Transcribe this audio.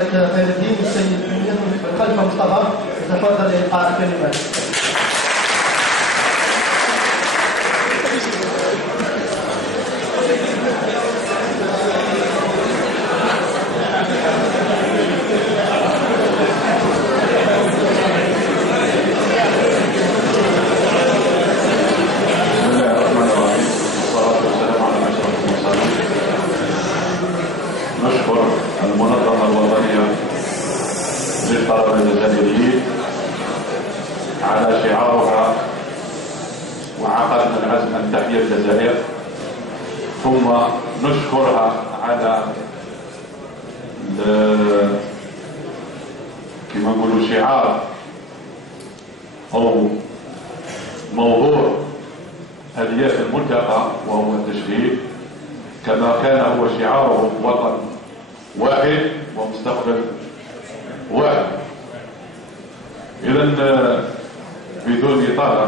خير الدين السيد الخليفة مصطفى يتفضل لإلقاء الكلمات. نشكر المنظمة الوطنية للطلبة الجزائريين على شعارها وعقدنا العزم أن تحيا الجزائر، ثم نشكرها على كما نقولوا شعار أو موضوع هذه الملتقى وهو التشغيل، كما كان هو شعاره وطن واحد ومستقبل واحد. إذن بدون إطالة